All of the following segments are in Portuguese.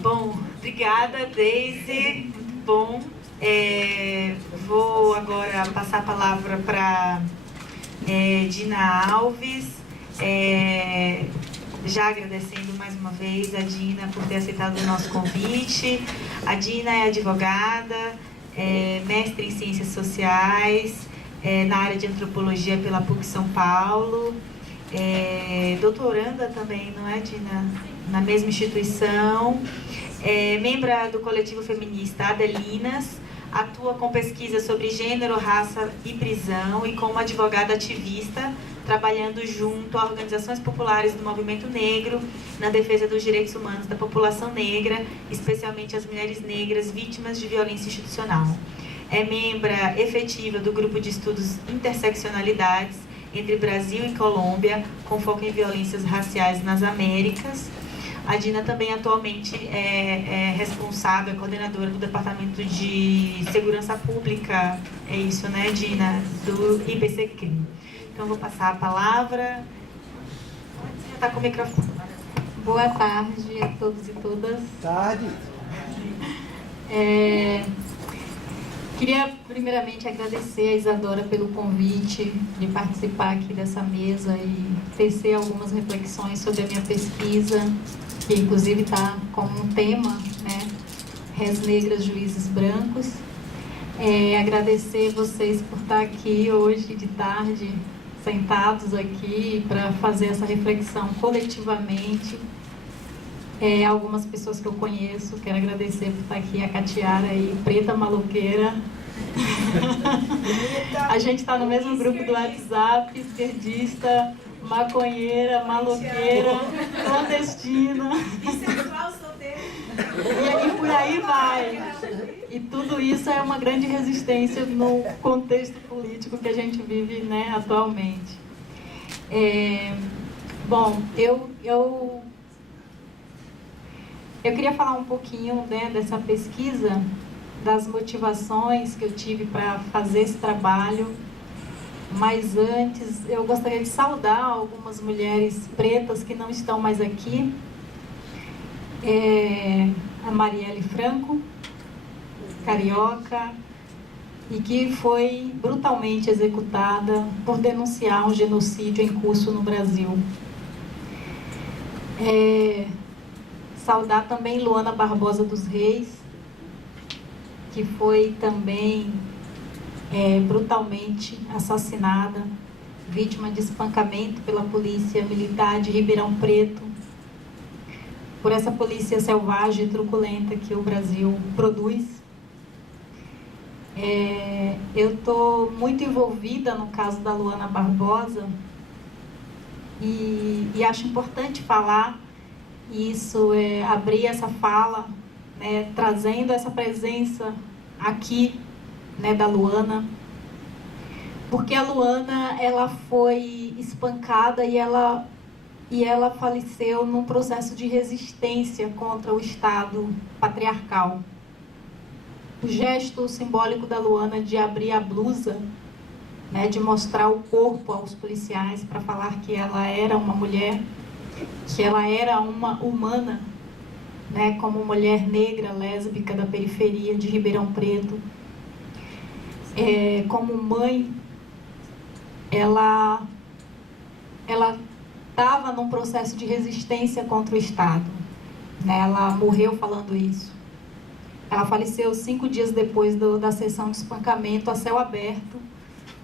Bom, obrigada, Deise. Bom, vou agora passar a palavra para Dina Alves, já agradecendo mais uma vez a Dina por ter aceitado o nosso convite. A Dina é advogada, mestre em Ciências Sociais, na área de Antropologia pela PUC São Paulo, doutoranda também, não é, Dina? Na mesma instituição, membro do coletivo feminista Adelinas, atua com pesquisa sobre gênero, raça e prisão e como advogada ativista, trabalhando junto a organizações populares do movimento negro na defesa dos direitos humanos da população negra, especialmente as mulheres negras vítimas de violência institucional. É membra efetiva do grupo de estudos Interseccionalidades entre Brasil e Colômbia, com foco em violências raciais nas Américas. A Dina também atualmente é responsável, é coordenadora do Departamento de Segurança Pública, é isso, né, Dina? Do IPCCRIM. Então, vou passar a palavra. Você está com o microfone. Boa tarde a todos e todas. Tarde. Queria primeiramente agradecer a Isadora pelo convite de participar aqui dessa mesa e tecer algumas reflexões sobre a minha pesquisa, que inclusive está como um tema, né? Res Negras, Juízes Brancos. Agradecer vocês por estar aqui hoje de tarde, sentados aqui para fazer essa reflexão coletivamente. Algumas pessoas que eu conheço, quero agradecer por estar aqui, a Catiara aí, preta maloqueira. A gente está no mesmo grupo do WhatsApp, esquerdista, maconheira, maloqueira, clandestina. Bissexual, solteiro. E por aí vai. E tudo isso é uma grande resistência no contexto político que a gente vive, né, atualmente. Bom, eu queria falar um pouquinho, né, dessa pesquisa, das motivações que eu tive para fazer esse trabalho. Mas antes, eu gostaria de saudar algumas mulheres pretas que não estão mais aqui. A Marielle Franco, carioca, e que foi brutalmente executada por denunciar um genocídio em curso no Brasil. Saudar também Luana Barbosa dos Reis, que foi também brutalmente assassinada, vítima de espancamento pela polícia militar de Ribeirão Preto, por essa polícia selvagem e truculenta que o Brasil produz. Eu estou muito envolvida no caso da Luana Barbosa e acho importante falar isso, abrir essa fala, né, trazendo essa presença aqui, né, da Luana, porque a Luana, ela foi espancada e ela faleceu num processo de resistência contra o Estado patriarcal. O gesto simbólico da Luana de abrir a blusa, né, de mostrar o corpo aos policiais para falar que ela era uma mulher, que ela era uma humana, né, como mulher negra, lésbica da periferia de Ribeirão Preto. Como mãe, ela estava num processo de resistência contra o Estado, né? Ela morreu falando isso. Ela faleceu 5 dias depois da sessão de espancamento a céu aberto,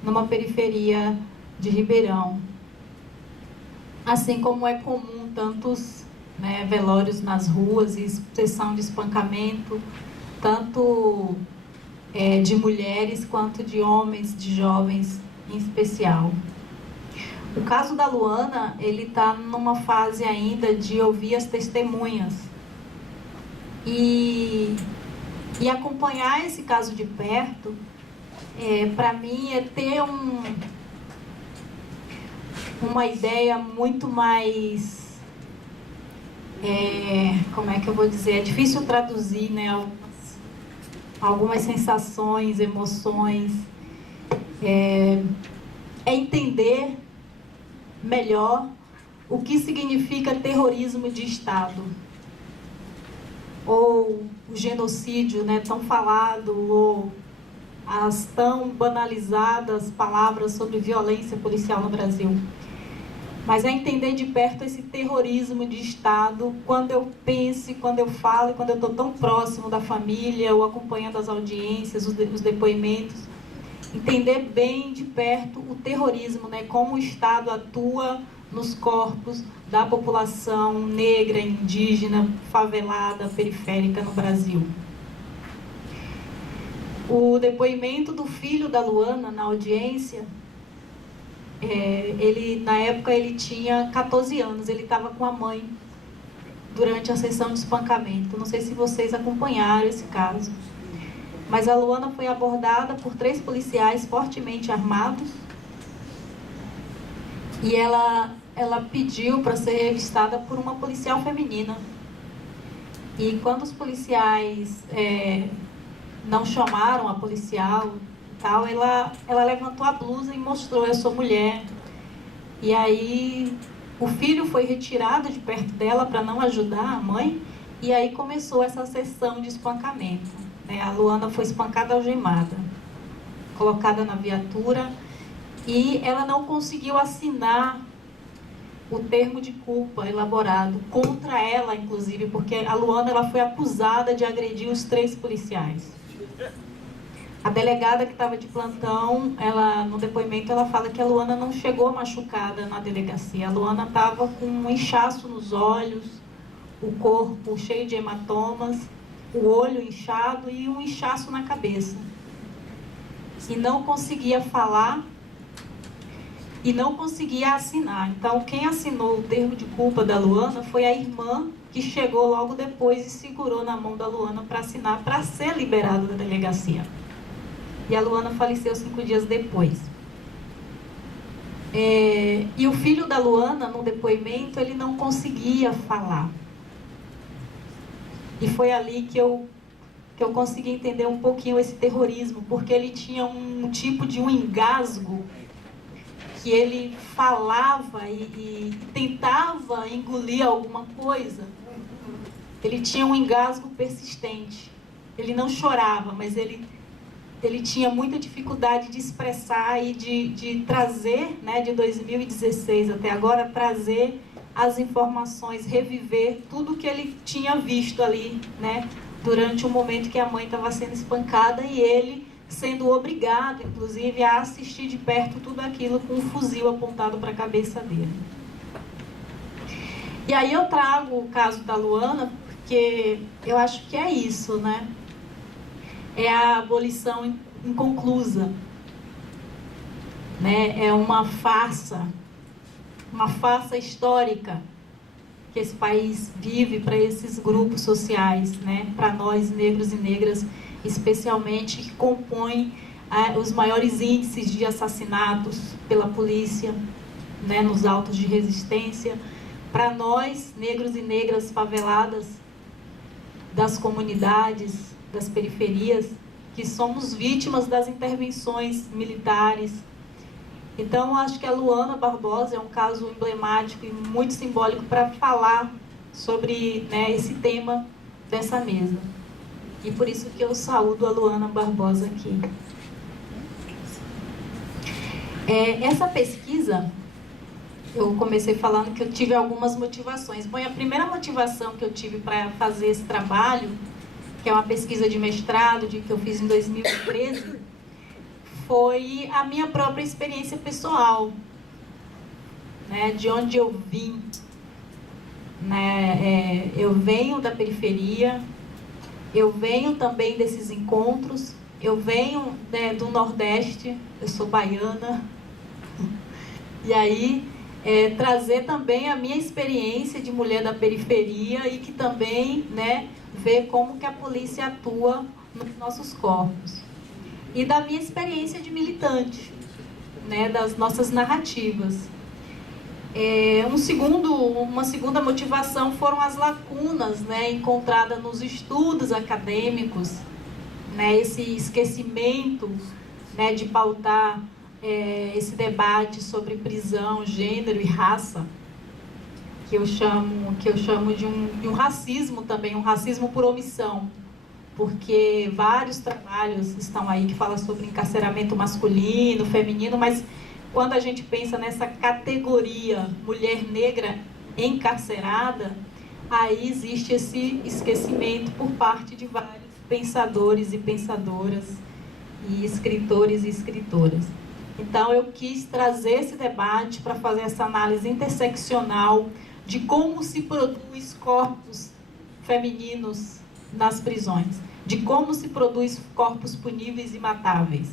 numa periferia de Ribeirão. Assim como é comum tantos, né, velórios nas ruas e sessão de espancamento, tanto de mulheres quanto de homens, de jovens em especial. O caso da Luana, ele está numa fase ainda de ouvir as testemunhas e acompanhar esse caso de perto, para mim, é ter uma ideia muito mais como é que eu vou dizer? É difícil traduzir, né? Algumas sensações, emoções. É entender melhor o que significa terrorismo de Estado, ou o genocídio, né, tão falado, ou as tão banalizadas palavras sobre violência policial no Brasil. Mas é entender de perto esse terrorismo de Estado, quando eu penso, quando eu falo, quando eu estou tão próximo da família, ou acompanhando as audiências, os depoimentos, entender bem de perto o terrorismo, né, como o Estado atua nos corpos da população negra, indígena, favelada, periférica no Brasil. O depoimento do filho da Luana na audiência, na época ele tinha 14 anos, ele estava com a mãe durante a sessão de espancamento. Não sei se vocês acompanharam esse caso, mas a Luana foi abordada por 3 policiais fortemente armados e ela pediu para ser revistada por uma policial feminina. E quando os policiais não chamaram a policial e tal, ela levantou a blusa e mostrou: eu sou mulher. E aí o filho foi retirado de perto dela para não ajudar a mãe, e aí começou essa sessão de espancamento. A Luana foi espancada algemada, colocada na viatura, e ela não conseguiu assinar o termo de culpa elaborado contra ela, inclusive, porque a Luana foi acusada de agredir os 3 policiais. A delegada que estava de plantão, no depoimento, ela fala que a Luana não chegou machucada na delegacia. A Luana estava com um inchaço nos olhos, o corpo cheio de hematomas, o olho inchado e um inchaço na cabeça. E não conseguia falar e não conseguia assinar. Então, quem assinou o termo de culpa da Luana foi a irmã, que chegou logo depois e segurou na mão da Luana para assinar, para ser liberada da delegacia. E a Luana faleceu 5 dias depois. E o filho da Luana, no depoimento, ele não conseguia falar. E foi ali que eu consegui entender um pouquinho esse terrorismo, porque ele tinha um tipo de um engasgo, que ele falava e tentava engolir alguma coisa. Ele tinha um engasgo persistente. Ele não chorava, mas ele tinha muita dificuldade de expressar e de trazer, né, de 2016 até agora, trazer as informações, reviver tudo que ele tinha visto ali, né, durante o momento que a mãe estava sendo espancada e ele sendo obrigado, inclusive, a assistir de perto tudo aquilo com um fuzil apontado para a cabeça dele. E aí eu trago o caso da Luana, porque eu acho que é isso, né? É a abolição inconclusa, né? É uma farsa histórica que esse país vive para esses grupos sociais, né? Para nós, negros e negras, especialmente, que compõem os maiores índices de assassinatos pela polícia, né, nos autos de resistência. Para nós, negros e negras faveladas das comunidades, das periferias, que somos vítimas das intervenções militares. Então, acho que a Luana Barbosa é um caso emblemático e muito simbólico para falar sobre, né, esse tema dessa mesa. E por isso que eu saúdo a Luana Barbosa aqui. Essa pesquisa, eu comecei falando que eu tive algumas motivações. Bom, a primeira motivação que eu tive para fazer esse trabalho, que é uma pesquisa de mestrado que eu fiz em 2013, foi a minha própria experiência pessoal, né, de onde eu vim. Né, eu venho da periferia, eu venho também desses encontros, eu venho, né, do Nordeste, eu sou baiana, e aí trazer também a minha experiência de mulher da periferia e que também, né, vê como que a polícia atua nos nossos corpos. E da minha experiência de militante, né, das nossas narrativas. Uma segunda motivação foram as lacunas, né, encontradas nos estudos acadêmicos, né, esse esquecimento, né, de pautar esse debate sobre prisão, gênero e raça, que eu chamo de um racismo também, um racismo por omissão, porque vários trabalhos estão aí que falam sobre encarceramento masculino, feminino, mas quando a gente pensa nessa categoria mulher negra encarcerada, aí existe esse esquecimento por parte de vários pensadores e pensadoras, e escritores e escritoras. Então eu quis trazer esse debate para fazer essa análise interseccional de como se produz corpos femininos nas prisões, de como se produz corpos puníveis e matáveis.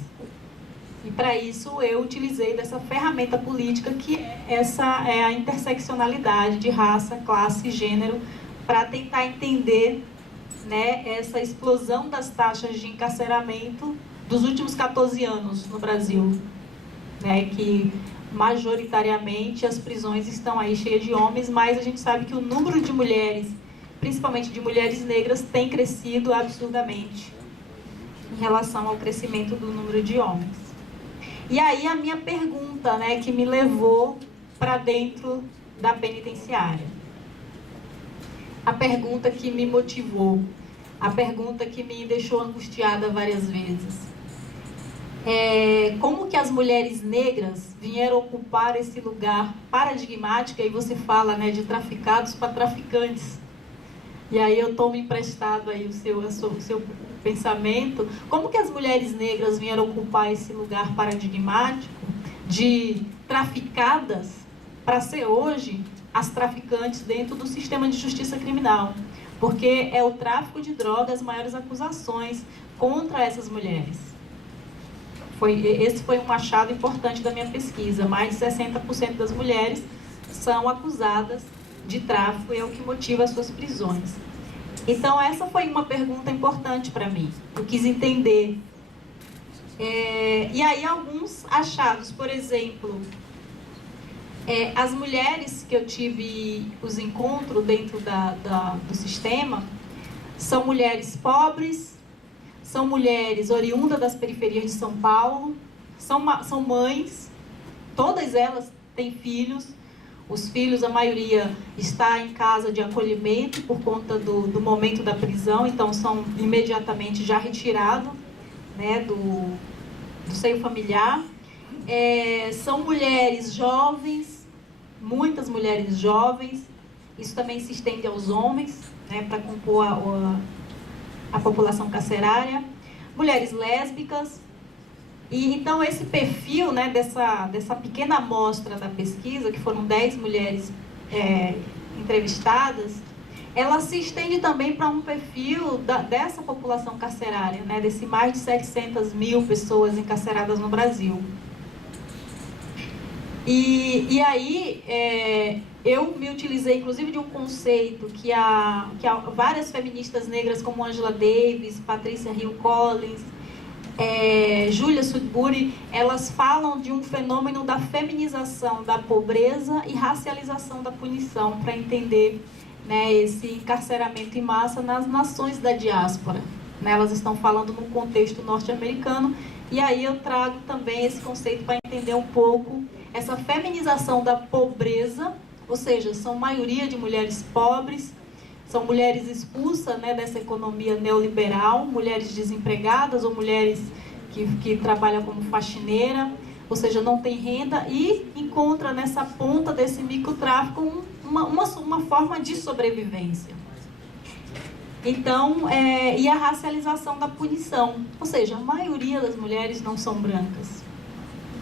E para isso eu utilizei dessa ferramenta política que é a interseccionalidade de raça, classe e gênero, para tentar entender, né, essa explosão das taxas de encarceramento dos últimos 14 anos no Brasil, né, que majoritariamente as prisões estão aí cheias de homens, mas a gente sabe que o número de mulheres, principalmente de mulheres negras, tem crescido absurdamente em relação ao crescimento do número de homens. E aí a minha pergunta, né, que me levou para dentro da penitenciária. A pergunta que me motivou, a pergunta que me deixou angustiada várias vezes. Como que as mulheres negras vieram ocupar esse lugar paradigmático, e você fala, né, de traficados para traficantes. E aí eu tomo emprestado aí o seu pensamento. Como que as mulheres negras vieram ocupar esse lugar paradigmático de traficadas para ser hoje as traficantes dentro do sistema de justiça criminal? Porque é o tráfico de drogas as maiores acusações contra essas mulheres. Esse foi um achado importante da minha pesquisa. Mais de 60% das mulheres são acusadas de tráfico e é o que motiva as suas prisões. Então essa foi uma pergunta importante para mim. Eu quis entender. E aí alguns achados, por exemplo, as mulheres que eu tive os encontros dentro do sistema são mulheres pobres, são mulheres oriundas das periferias de São Paulo, são mães, todas elas têm filhos. Os filhos, a maioria, está em casa de acolhimento por conta do momento da prisão, então são imediatamente já retirados, né, do seio familiar. São mulheres jovens, muitas mulheres jovens, isso também se estende aos homens, né, para compor a população carcerária. Mulheres lésbicas. E então esse perfil, né, dessa pequena amostra da pesquisa, que foram 10 mulheres entrevistadas, ela se estende também para um perfil dessa população carcerária, né, desse mais de 700 mil pessoas encarceradas no Brasil. E aí eu me utilizei inclusive de um conceito que várias feministas negras como Angela Davis, Patricia Hill Collins, Julia Sudbury, elas falam de um fenômeno da feminização da pobreza e racialização da punição, para entender, né, esse encarceramento em massa nas nações da diáspora. Né, elas estão falando no contexto norte-americano, e aí eu trago também esse conceito para entender um pouco essa feminização da pobreza, ou seja, são maioria de mulheres pobres, são mulheres expulsas, né, dessa economia neoliberal, mulheres desempregadas ou mulheres que trabalham como faxineira, ou seja, não tem renda, e encontra nessa ponta desse microtráfico uma forma de sobrevivência. Então, e a racialização da punição, ou seja, a maioria das mulheres não são brancas.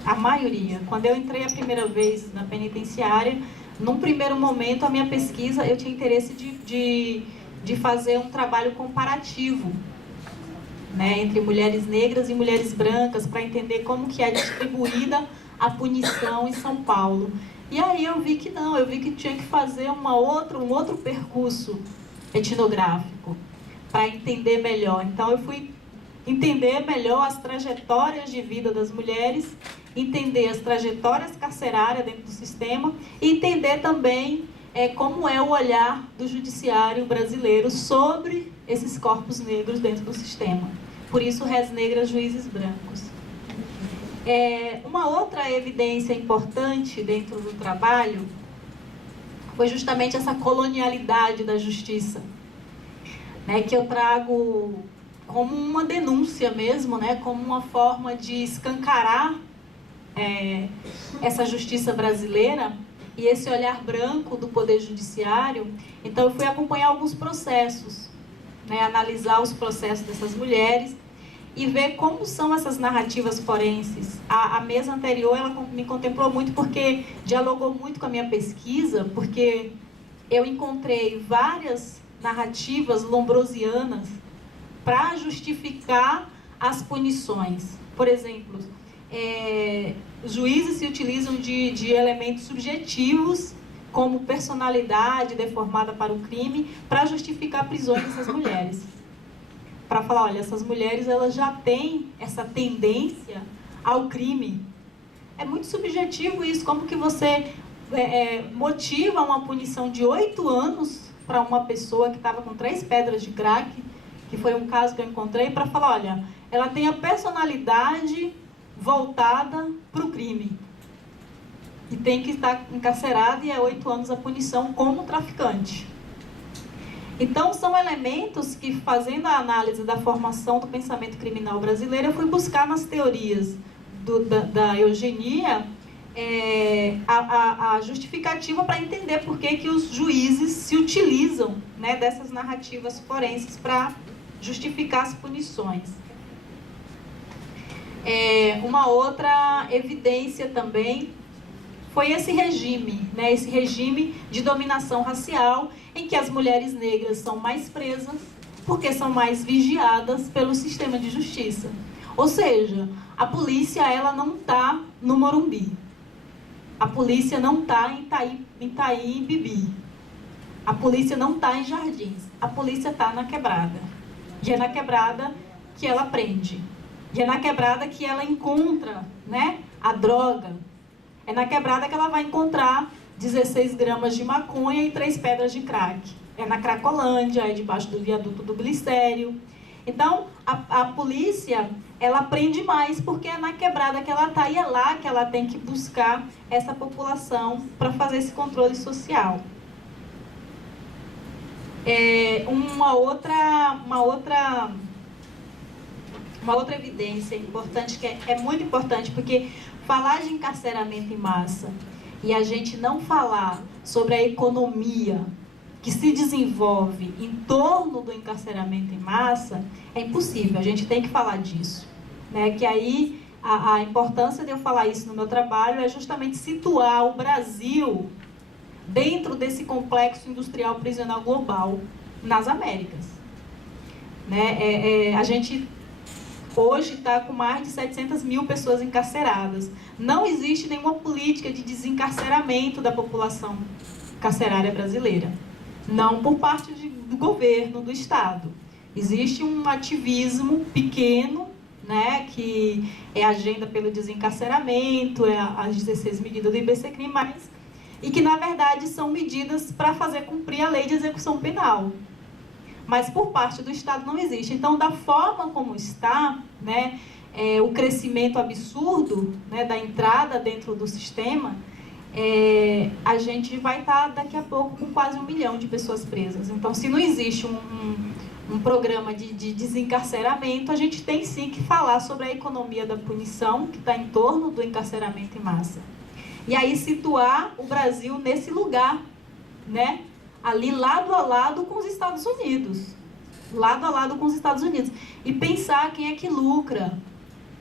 A maioria. Quando eu entrei a primeira vez na penitenciária, num primeiro momento, a minha pesquisa, eu tinha interesse de fazer um trabalho comparativo, né, entre mulheres negras e mulheres brancas, para entender como que é distribuída a punição em São Paulo. E aí eu vi que não, eu vi que tinha que fazer um outro percurso etnográfico para entender melhor. Então eu fui entender melhor as trajetórias de vida das mulheres entender as trajetórias carcerárias dentro do sistema e entender também como é o olhar do judiciário brasileiro sobre esses corpos negros dentro do sistema. Por isso, Res Negras, Juízes Brancos. Uma outra evidência importante dentro do trabalho foi justamente essa colonialidade da justiça, né, que eu trago como uma denúncia mesmo, né, como uma forma de escancarar essa justiça brasileira e esse olhar branco do Poder Judiciário. Então, eu fui acompanhar alguns processos, né, analisar os processos dessas mulheres e ver como são essas narrativas forenses. A mesa anterior, ela me contemplou muito porque dialogou muito com a minha pesquisa, porque eu encontrei várias narrativas lombrosianas para justificar as punições. Por exemplo, os juízes se utilizam de elementos subjetivos, como personalidade deformada para o crime, para justificar prisões dessas mulheres. Para falar, olha, essas mulheres elas já têm essa tendência ao crime. É muito subjetivo isso, como que você motiva uma punição de 8 anos para uma pessoa que estava com 3 pedras de crack, que foi um caso que eu encontrei, para falar, olha, ela tem a personalidade voltada para o crime. E tem que estar encarcerada e é 8 anos a punição como traficante. Então, são elementos que, fazendo a análise da formação do pensamento criminal brasileiro, eu fui buscar nas teorias da eugenia a justificativa para entender por que os juízes se utilizam, né, dessas narrativas forenses para justificar as punições. Uma outra evidência também foi esse regime, né, esse regime de dominação racial, em que as mulheres negras são mais presas porque são mais vigiadas pelo sistema de justiça. Ou seja, a polícia ela não está no Morumbi. A polícia não está em Itaim Bibi. A polícia não está em Jardins. A polícia está na quebrada. E é na quebrada que ela prende. E é na quebrada que ela encontra, né, a droga. É na quebrada que ela vai encontrar 16 gramas de maconha e 3 pedras de crack. É na Cracolândia, é debaixo do viaduto do Glicério. Então, a polícia, ela prende mais porque é na quebrada que ela está e é lá que ela tem que buscar essa população para fazer esse controle social. Uma outra evidência importante, que é muito importante, porque falar de encarceramento em massa e a gente não falar sobre a economia que se desenvolve em torno do encarceramento em massa, é impossível. A gente tem que falar disso, né? Que aí a importância de eu falar isso no meu trabalho é justamente situar o Brasil dentro desse complexo industrial prisional global nas Américas, né? A gente hoje está com mais de 700 mil pessoas encarceradas. Não existe nenhuma política de desencarceramento da população carcerária brasileira. Não por parte do governo, do Estado. Existe um ativismo pequeno, né, que é a agenda pelo desencarceramento, as 16 medidas do IBCCRIM+, e que, na verdade, são medidas para fazer cumprir a lei de execução penal. Mas por parte do Estado não existe. Então, da forma como está, né, o crescimento absurdo, né, da entrada dentro do sistema, a gente vai estar daqui a pouco com quase 1 milhão de pessoas presas. Então, se não existe um programa de desencarceramento, a gente tem sim que falar sobre a economia da punição, que está em torno do encarceramento em massa. E aí situar o Brasil nesse lugar, né? Ali lado a lado com os Estados Unidos. Lado a lado com os Estados Unidos. E pensar quem é que lucra.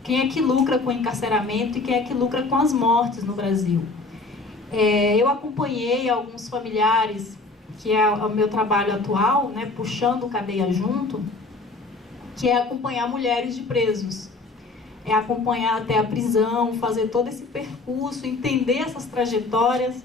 Quem é que lucra com o encarceramento e quem é que lucra com as mortes no Brasil. Eu acompanhei alguns familiares, que é o meu trabalho atual, né, puxando cadeia junto, que é acompanhar mulheres de presos. É acompanhar até a prisão, fazer todo esse percurso, entender essas trajetórias.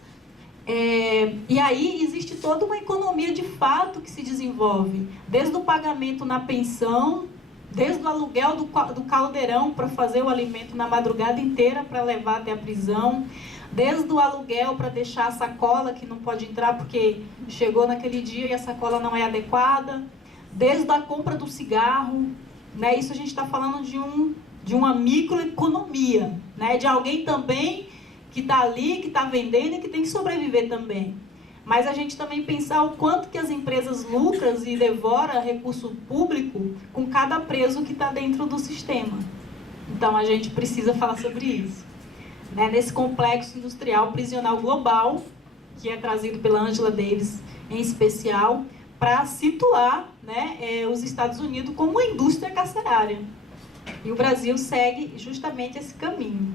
E aí existe toda uma economia de fato que se desenvolve, desde o pagamento na pensão, desde o aluguel do caldeirão para fazer o alimento na madrugada inteira para levar até a prisão, desde o aluguel para deixar a sacola que não pode entrar porque chegou naquele dia e a sacola não é adequada, desde a compra do cigarro, né? Isso a gente está falando de uma microeconomia, né? De alguém também que está ali, que está vendendo e que tem que sobreviver também. Mas a gente também pensar o quanto que as empresas lucram e devoram recurso público com cada preso que está dentro do sistema. Então a gente precisa falar sobre isso, né? Nesse complexo industrial prisional global, que é trazido pela Angela Davis em especial, para situar, né, os Estados Unidos como uma indústria carcerária. E o Brasil segue justamente esse caminho.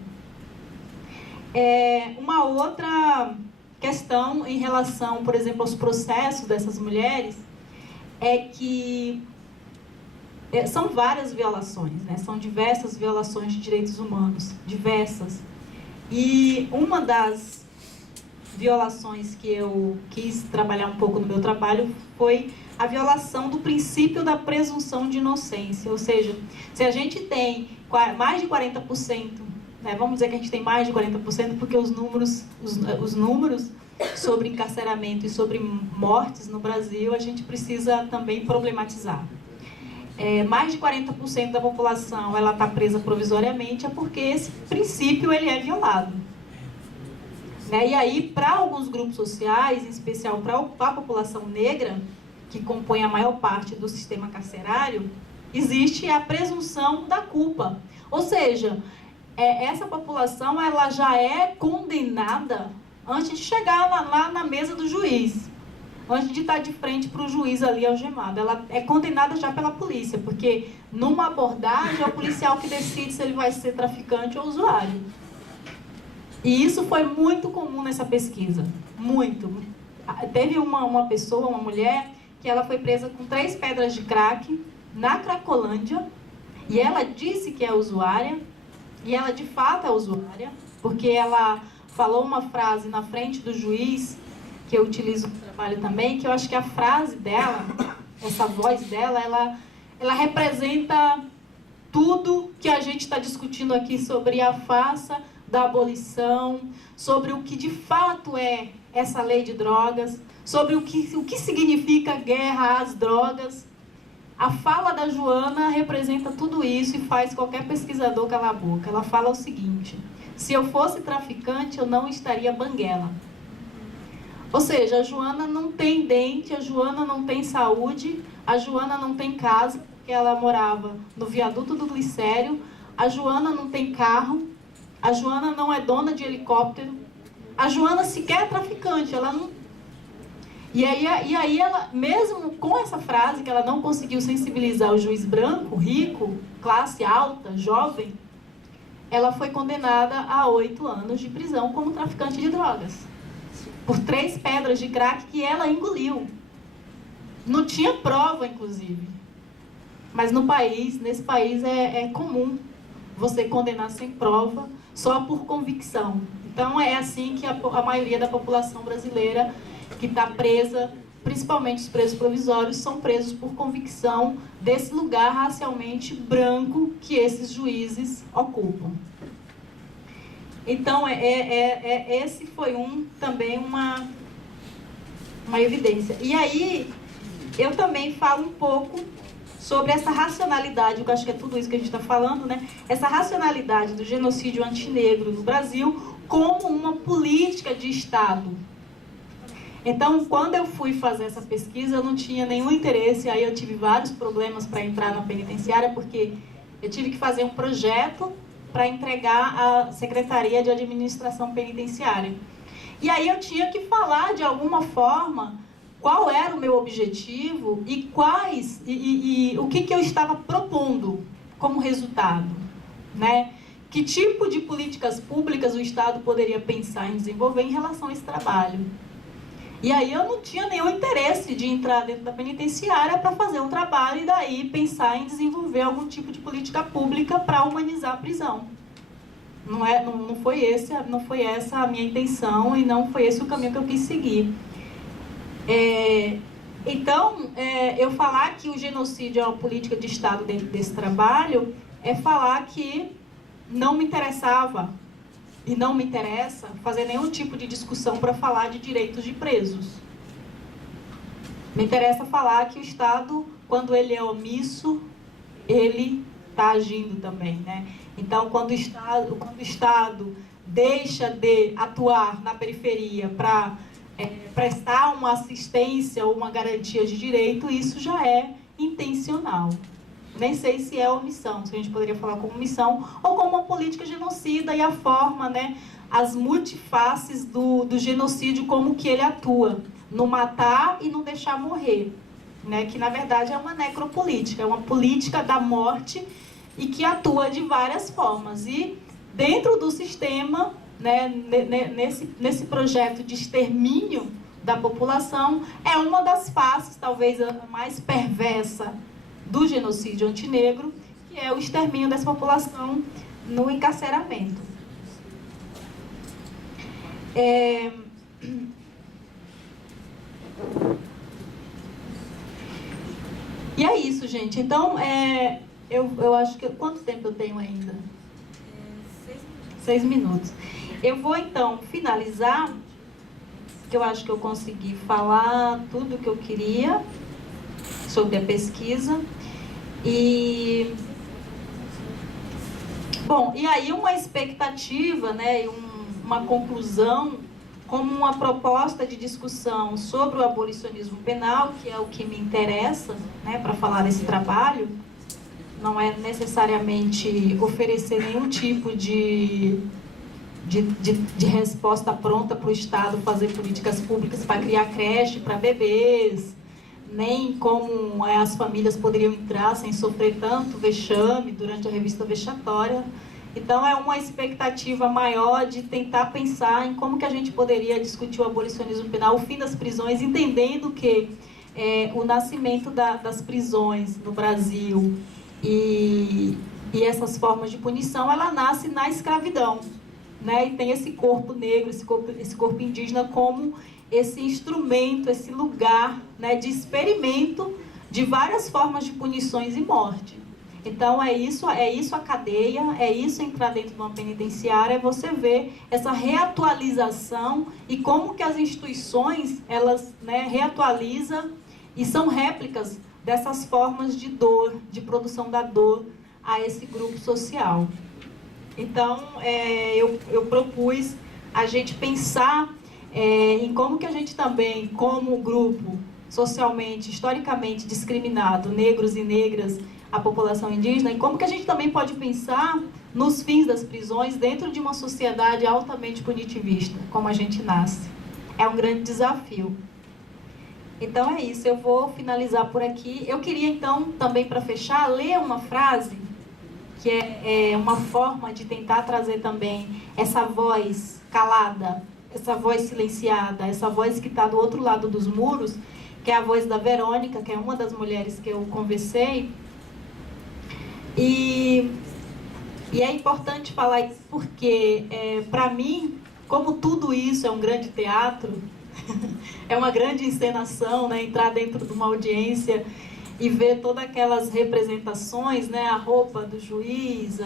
Uma outra questão em relação, por exemplo, aos processos dessas mulheres, é que são várias violações, né? São diversas violações de direitos humanos, diversas. E uma das violações que eu quis trabalhar um pouco no meu trabalho foi a violação do princípio da presunção de inocência. Ou seja, se a gente tem mais de 40%, né, vamos dizer que a gente tem mais de 40%, porque os números sobre encarceramento e sobre mortes no Brasil, a gente precisa também problematizar. Mais de 40% da população ela está presa provisoriamente, é porque esse princípio ele é violado. Né? E aí, para alguns grupos sociais, em especial para a população negra, que compõe a maior parte do sistema carcerário, existe a presunção da culpa. Ou seja, essa população ela já é condenada antes de chegar lá na mesa do juiz, antes de estar de frente para o juiz ali algemado. Ela é condenada já pela polícia, porque numa abordagem é o policial que decide se ele vai ser traficante ou usuário. E isso foi muito comum nessa pesquisa, muito. Teve uma pessoa, uma mulher, que ela foi presa com 3 pedras de crack na Cracolândia, e ela disse que é usuária, e ela de fato é usuária, porque ela falou uma frase na frente do juiz, que eu utilizo no trabalho também, que eu acho que a frase dela, essa voz dela, ela representa tudo que a gente está discutindo aqui sobre a farsa da abolição, sobre o que de fato é essa lei de drogas, sobre o que significa guerra às drogas. A fala da Joana representa tudo isso e faz qualquer pesquisador calar a boca. Ela fala o seguinte: se eu fosse traficante, eu não estaria banguela. Ou seja, a Joana não tem dente, a Joana não tem saúde, a Joana não tem casa, porque ela morava no viaduto do Glicério, a Joana não tem carro, a Joana não é dona de helicóptero, a Joana sequer é traficante, ela não... E aí ela, mesmo com essa frase, que ela não conseguiu sensibilizar o juiz branco, rico, classe alta, jovem, ela foi condenada a 8 anos de prisão como traficante de drogas. Por 3 pedras de crack que ela engoliu. Não tinha prova, inclusive. Mas nesse país é comum você condenar sem prova, só por convicção. Então é assim que a maioria da população brasileira que está presa, principalmente os presos provisórios, são presos por convicção desse lugar racialmente branco que esses juízes ocupam. Então, esse foi também uma evidência. E aí, eu também falo um pouco sobre essa racionalidade, que eu acho que é tudo isso que a gente está falando, né? Essa racionalidade do genocídio antinegro no Brasil como uma política de Estado. Então, quando eu fui fazer essa pesquisa, eu não tinha nenhum interesse, aí eu tive vários problemas para entrar na penitenciária, porque eu tive que fazer um projeto para entregar à Secretaria de Administração Penitenciária. E aí eu tinha que falar, de alguma forma, qual era o meu objetivo e o que eu estava propondo como resultado, né? Que tipo de políticas públicas o Estado poderia pensar em desenvolver em relação a esse trabalho. E aí eu não tinha nenhum interesse de entrar dentro da penitenciária para fazer um trabalho e daí pensar em desenvolver algum tipo de política pública para humanizar a prisão. Não foi essa a minha intenção e não foi esse o caminho que eu quis seguir. Então, eu falar que o genocídio é uma política de Estado dentro desse trabalho é falar que não me interessava e não me interessa fazer nenhum tipo de discussão para falar de direitos de presos. Me interessa falar que o Estado, quando ele é omisso, ele está agindo também, né? Então, quando o Estado deixa de atuar na periferia para prestar uma assistência ou uma garantia de direito, isso já é intencional. Nem sei se é omissão, se a gente poderia falar como omissão, ou como uma política genocida e a forma, né, as multifaces do genocídio, como que ele atua, no matar e não deixar morrer, né, que na verdade é uma necropolítica, é uma política da morte e que atua de várias formas. E dentro do sistema, né, nesse projeto de extermínio da população, é uma das faces, talvez a mais perversa, do genocídio antinegro, que é o extermínio dessa população no encarceramento. E é isso, gente. Então, eu acho que... Quanto tempo eu tenho ainda? 6 minutos. Eu vou, então, finalizar, que eu acho que eu consegui falar tudo o que eu queria sobre a pesquisa. E, bom, e aí uma expectativa, né, uma conclusão, como uma proposta de discussão sobre o abolicionismo penal, que é o que me interessa, né, para falar desse trabalho. Não é necessariamente oferecer nenhum tipo de resposta pronta para o Estado fazer políticas públicas para criar creche para bebês, nem como as famílias poderiam entrar sem sofrer tanto vexame durante a revista vexatória. Então, é uma expectativa maior de tentar pensar em como que a gente poderia discutir o abolicionismo penal, o fim das prisões, entendendo que o nascimento das prisões no Brasil e essas formas de punição, ela nasce na escravidão, né? E tem esse corpo negro, esse corpo indígena como esse instrumento, esse lugar, né, de experimento de várias formas de punições e morte. Então, é isso a cadeia, é isso entrar dentro de uma penitenciária, é você ver essa reatualização e como que as instituições, elas, né, reatualizam e são réplicas dessas formas de dor, de produção da dor a esse grupo social. Então, eu propus a gente pensar em como que a gente também, como grupo socialmente, historicamente discriminado, negros e negras, a população indígena, e como que a gente também pode pensar nos fins das prisões dentro de uma sociedade altamente punitivista, como a gente nasce. É um grande desafio. Então é isso, eu vou finalizar por aqui. Eu queria então, também para fechar, ler uma frase, que é uma forma de tentar trazer também essa voz calada, essa voz silenciada, essa voz que está do outro lado dos muros, que é a voz da Verônica, que é uma das mulheres que eu conversei. E é importante falar isso porque, para mim, como tudo isso é um grande teatro, é uma grande encenação, né? Entrar dentro de uma audiência e ver todas aquelas representações, né? A roupa do juiz,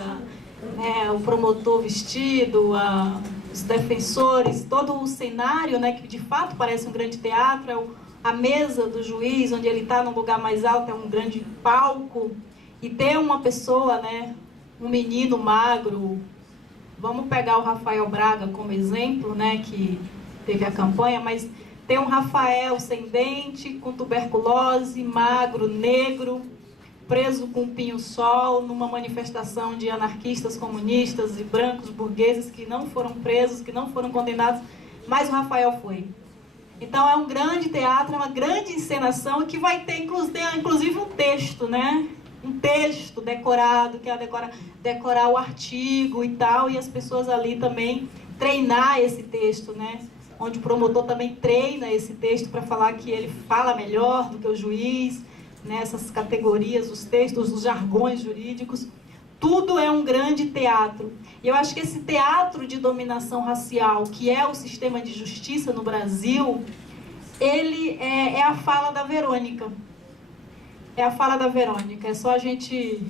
o promotor vestido, os defensores, todo o cenário, né? Que de fato parece um grande teatro, a mesa do juiz, onde ele está num lugar mais alto, é um grande palco. E ter uma pessoa, né, um menino magro, vamos pegar o Rafael Braga como exemplo, né, que teve a campanha, mas ter um Rafael sem dente, com tuberculose, magro, negro, preso com um pinho-sol, numa manifestação de anarquistas, comunistas e brancos burgueses que não foram presos, que não foram condenados, mas o Rafael foi. Então é um grande teatro, é uma grande encenação que vai ter inclusive um texto, né? Um texto decorado, que é decorar o artigo e tal, e as pessoas ali também treinar esse texto, né? Onde o promotor também treina esse texto para falar que ele fala melhor do que o juiz, né? Essas categorias, os textos, os jargões jurídicos, tudo é um grande teatro. E eu acho que esse teatro de dominação racial, que é o sistema de justiça no Brasil, ele é a fala da Verônica. É a fala da Verônica. É só a gente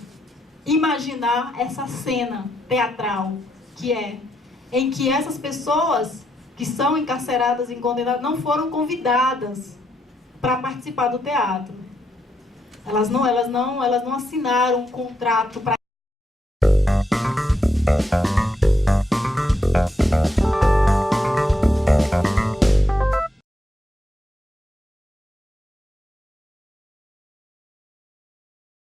imaginar essa cena teatral em que essas pessoas que são encarceradas e condenadas não foram convidadas para participar do teatro. Elas não assinaram um contrato para